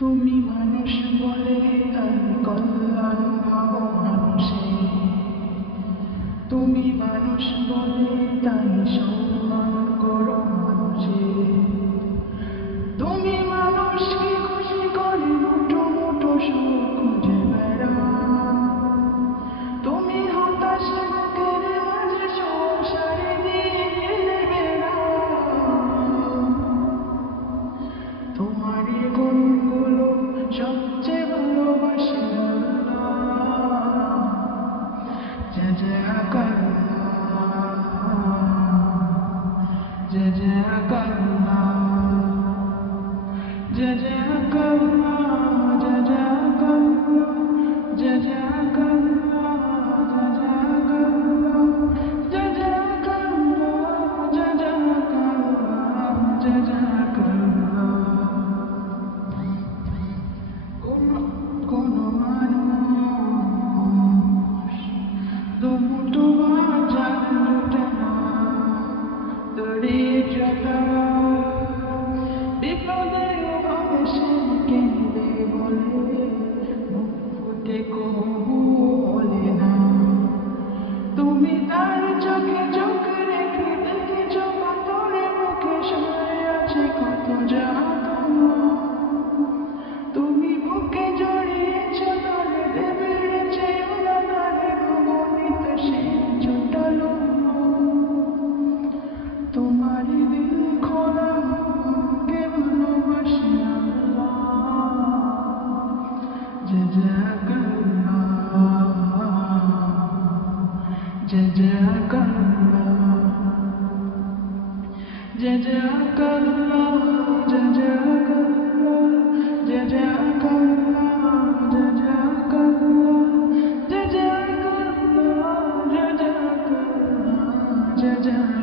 তুমি মানুষ বলে তাই কল্যাণ ভাবো মানুষে, তুমি মানুষ বলে তাই সম্মান করো মানুষে। তুমি মানুষকে খুশি করে মুঠো মুঠো সুখ খুঁজে বেড়াও। তুমি হতাশ লোকের মাঝে সংসারে দিয়ে বেড়াও। তোমারই গুণগুলো সবচেয়ে ভালোবাসি আল্লাহ। জয় জয়কার জয় জয়কার জয় জয়কার জয় জয়কার জয় জয়কার জয় জয়কার জয় জয়কার জয় জয়কার জয় জয়কার। কোনো মানুষ দুমুঠো ভাত জোটে না, দাঁড়িয়ে চলা বিপদে ভাবে সে কেঁদে বলে, মুখ ফুটে কবু বলে না। তুমি তার চোখে চোখ রেখে দেখেছ পাথরে মুখে সয়ে আছে কত যাতনা। তুমি বুকে জড়িয়েছ তারে বেড়েছে উদারে ভগবিত সে ছোটালো। তোমারই দিল খোলা কে ভালোবাসি আল্লাহ। জয় জয়কার জয় জয়কার জয় জয়কার জয় জয়কার জয় জয়কার জয় জয়কার জয় জয়কার জয় জয়কার জয় জয়।